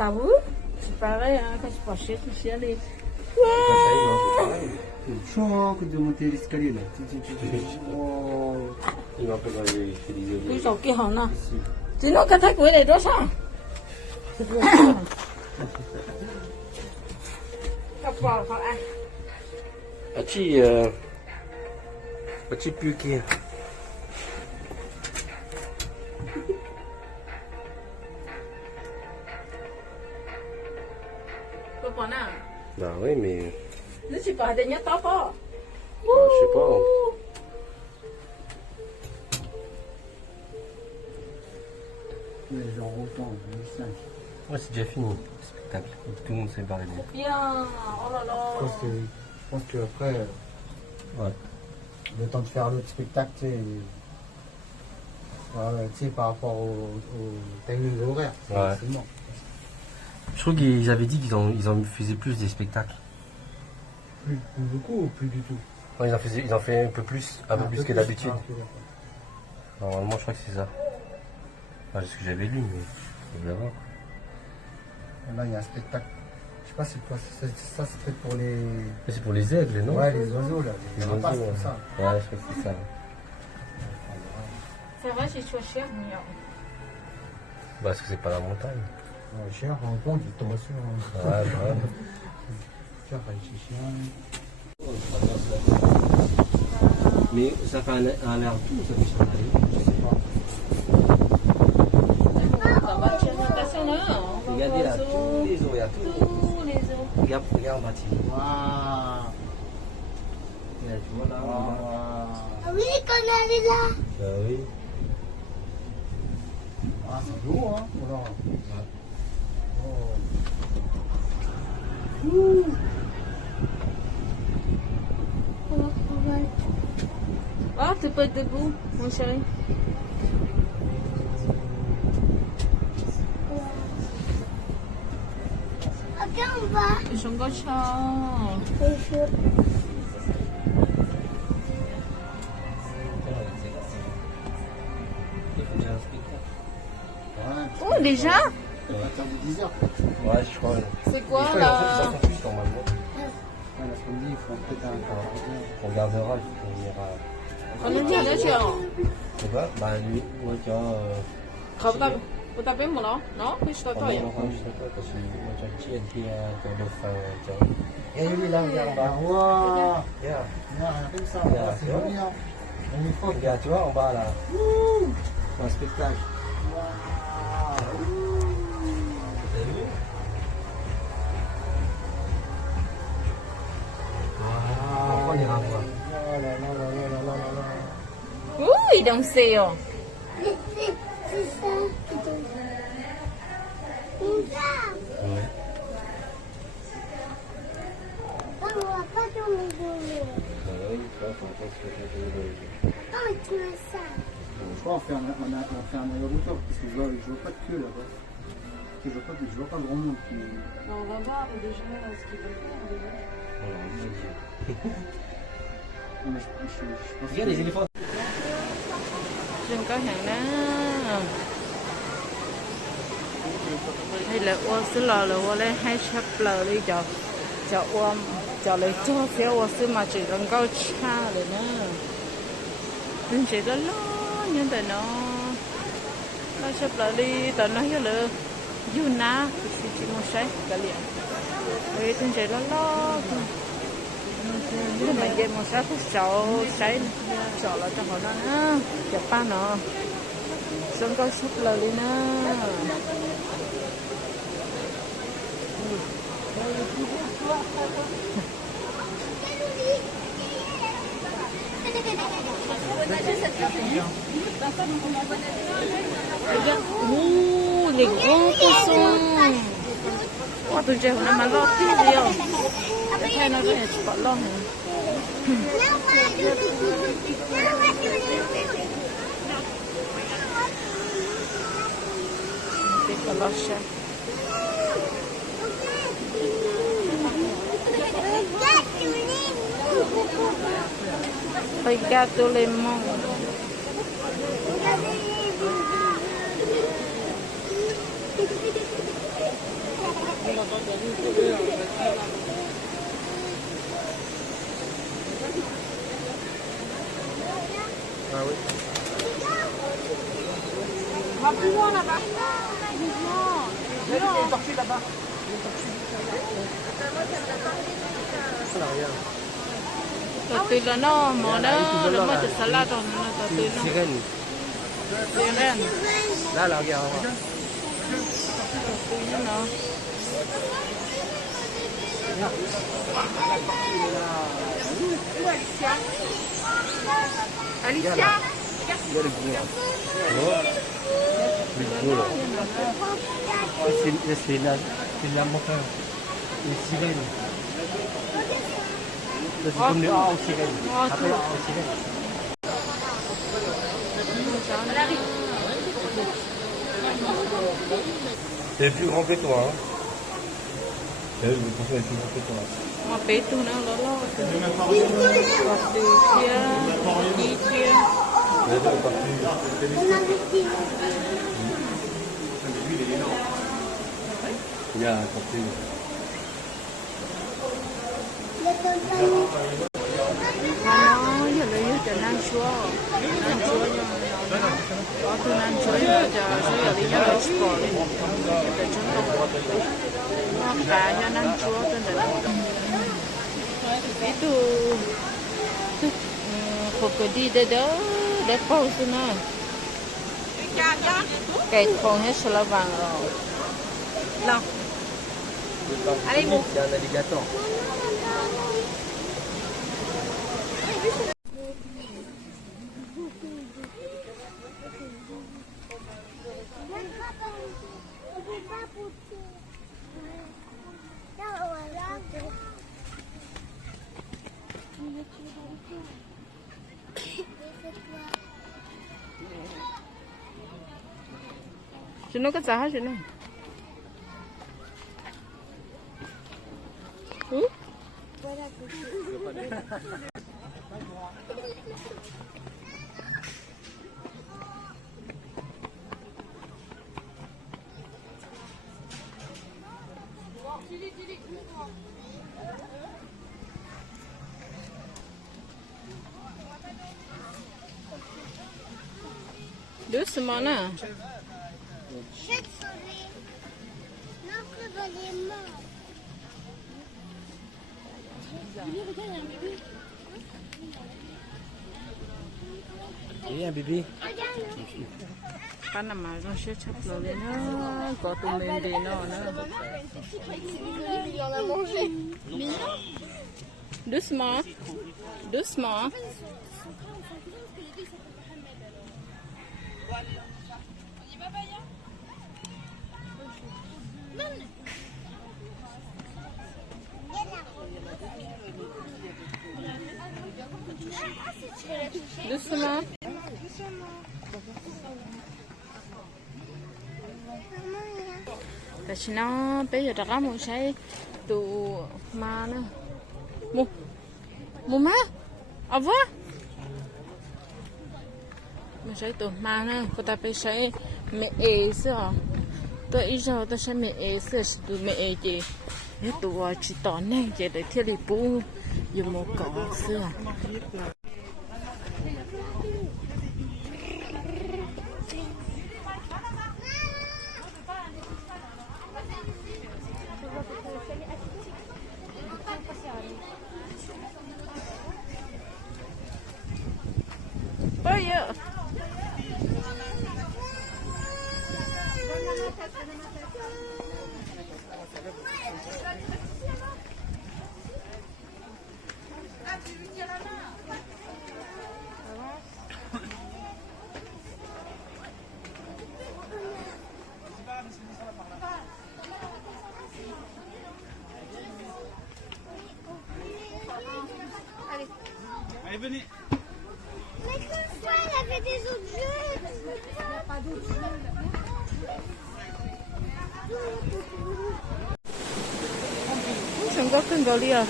T'as vu? C'est pareil, hein, quand je penchais, tout chiant, les... C'est chaud que de monter l'escalier là. Oh. Il m'a pas fait des Cứ dọc kia hòn nào. Chứ nó cái thách quế này đó sao? Cặp bò họ ăn. As-tu pu kia? Có bò nào? Bah oui, mais Nó chỉ có để nhát tóc không? je sais pas. Mais genre autant, 2005. Ouais, c'est déjà fini le spectacle. Tout le monde s'est barré. Bien. Oh là là. Je pense qu'après, Ouais. le temps de faire l'autre spectacle, tu sais, par rapport au timing horaire, Ouais. c'est mort. Je trouve qu'ils avaient dit qu'ils en faisaient plus des spectacles. Plus beaucoup ou plus du tout? Ouais, ils en fait un peu plus que d'habitude. Ah, ok, d'accord. Normalement, je crois que c'est ça. Enfin, c'est ce que j'avais lu, mais faut bien voir. Et là, il y a un spectacle. Je sais pas c'est quoi. Ça, c'est fait pour les. Mais c'est pour les aigles, non? Ouais, les oiseaux là. Les Les rapaces, oiseaux, tout ça. Ouais, je crois que c'est ça. C'est vrai, j'ai choisi un Parce que c'est pas la montagne. Ouais, cher, en compte, il tombe sur. Ouais, ouais. Cher, c'est chiant. Mais ça fait un air tout, ça fait changer. Je sais pas. Regardez là, tous les eaux, il y a tout. Tous les os. Regarde en bas. Waouh! Tu vois là, en bas. Ah oui, qu'on est là. Bah oui. Ah, c'est lourd, hein? Voilà. Oh. Ah, tu peux être debout, mon chéri. Regarde, on va. Ils sont gauchants. Les jeux. Il faut déjà un spectacle. Ouais. Oh, déjà? On va attendre 10 heures. Ouais, je crois. C'est quoi, Ils là? en font plus normalement. Ouais, l'après-midi, il faut peut-être un quart On regardera, on ira. On est bien, d'accord. C'est pas? Bah lui, moi tu vois. Vous tapez mon nom? Non? Oui, je t'attends. Je sais pas, parce que moi tu vois, qui est qui est le fin, tu vois. Et lui là, regarde en bas. Waouh! Regarde, Regarde, comme ça. Regarde, C'est tu vois. joli, hein? On est fort. regarde, tu vois en bas là. C'est un spectacle. T'as vu? Après, on ira voir. Oh là là là là là là là là. Ouh, ils dansaient. Oh. C'est ça. Regarde. Ouais. On va pas tomber dans l'eau. Bah oui, tu vois, faut pas se faire de Oh, tu as ça. Je crois qu'on fait un aller-retour parce que je vois pas de queue là-bas. Je vois pas grand monde qui. On va voir déjà ce qu'ils veulent faire. Non, mais je pense Regarde les éléphants. Đừng có hàng đó. Hay là ô xứ lò là ô lấy hai sắp lò đi cho ô cho lấy cho phía ô xứ mà chỉ cần câu cha rồi nữa. Nên chỉ có lo nhưng tại nó sắp lò đi tại nó hiểu là du na chỉ một sai cả liền. Vậy nên chỉ lo. Nhưng mà game một sáng phút sấy sợ là cho họ nó chụp ba nọ xong có sắp lời đi nè les grands poissons. Wow, tôi chơi hôm nay mà lo tí gì không? Cái thay nó cái chỉ có lo hả? Cái có lo xe. Regato lemon. Ah oui. Va plus loin là-bas. Il y a une tortue là-bas. Ça n'a rien. Tao tư là nó mà nó là mới từ salad rồi nó tao tư nó. Sirène. Sirène. Là, là, regarde. Tao tư nó. Alicia. Il y a le gros là. Le gros là. C'est la montagne. Une sirène. C'est comme le haut sirène. Après le haut sirène. C'est plus grand que toi, hein. Le poisson est plus grand que toi. Mà bé tu nó lo. Và từ kia đi kia. Le deux est parti. Il y a un parti. Nó giờ lấy cho năng chúa nhưng có từ năng chúa giờ giờ đi nhớ là sport đi để chúng tôi nó cả cho năng chúa tên là ví dụ phục đi để pause nữa cái con hết sờ vàng rồi nào Allez, bon. C'est un alligator. Sino ka sa sino? Doucement là. Chaque soleil, l'encre dans les mains. Il y a un bébé. Cái nào mà nó sẽ chấp rồi đấy nó có tụi mình đi nó Il en a mangé. doucement doucement doucement cái nó bây giờ đã một cái tụ mà nữa mua má à vợ một cái tụ mà nữa cô ta phải cái mẹ ế sao tôi ý giờ tôi sẽ mẹ ế sao tụ mẹ ế gì cái tụ chỉ tỏ nên chỉ để thiết bị bù dùng một cỏ xưa ơi Allez, venez. Mais qu'une fois, elle avait des autres jeux. Il n'y a pas d'autres jeux. không có cưng gấu liền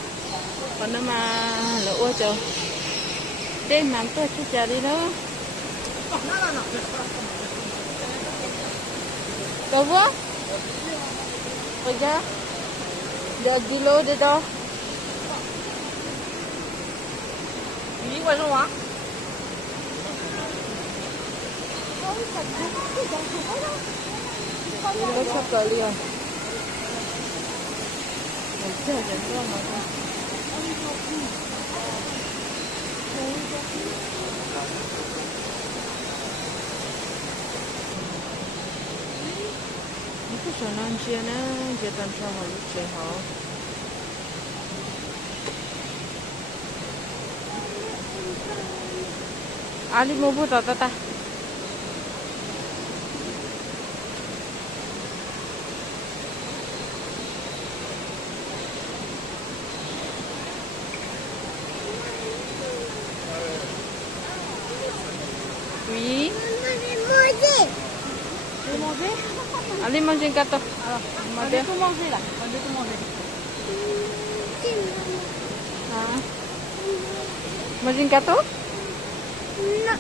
còn nó mà là ua chờ đêm nằm tôi chút chờ đi đó đâu quá bây giờ kilo đi đâu đi qua đâu hả 이거 찹쌀이야. 진짜 괜찮아. 이거 전환지에는 계단차하고 제하고. Ali mau buat apa? Oui. Allez manger un gâteau. Alors, allez tout manger là. Allez tout manger. Ah. Manger un gâteau? Non.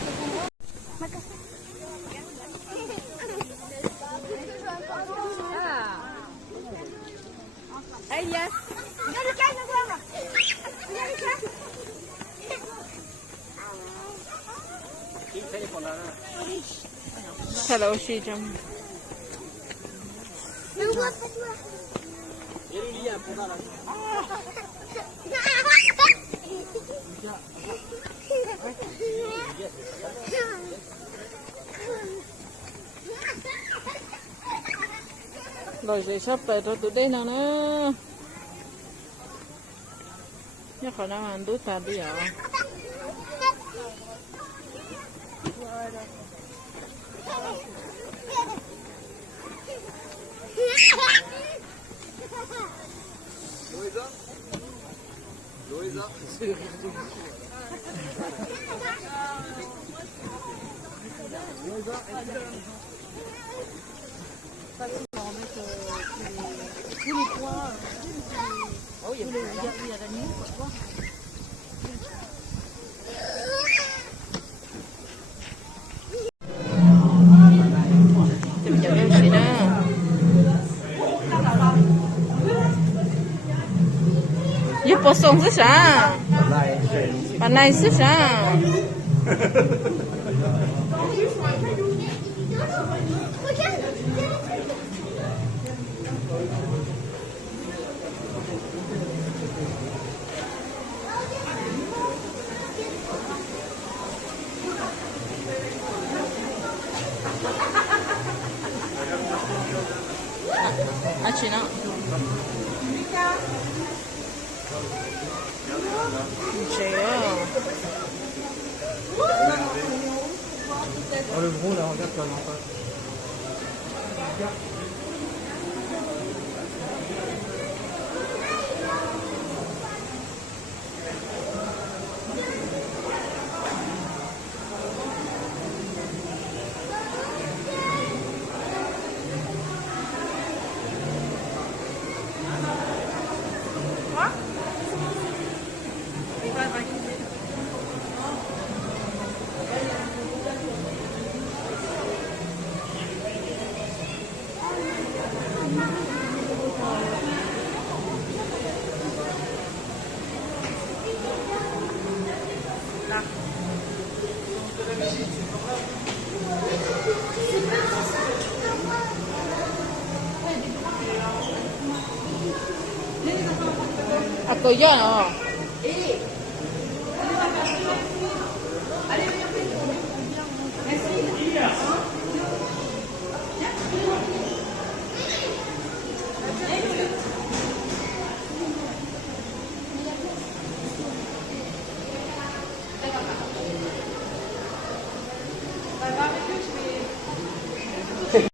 Hey, yes. Hello, Shijam. Rồi sẽ sắp về tôi tụi đây nào nữa. Nhớ khỏi nào ăn đút ta đi ạ. Tìm cho tôi xí nè. Giúp bổ sung sức sao? Bạn này sức sao? À chị nào? Chị à? Oh, le gros là, regarde comme en face. Accogliamo.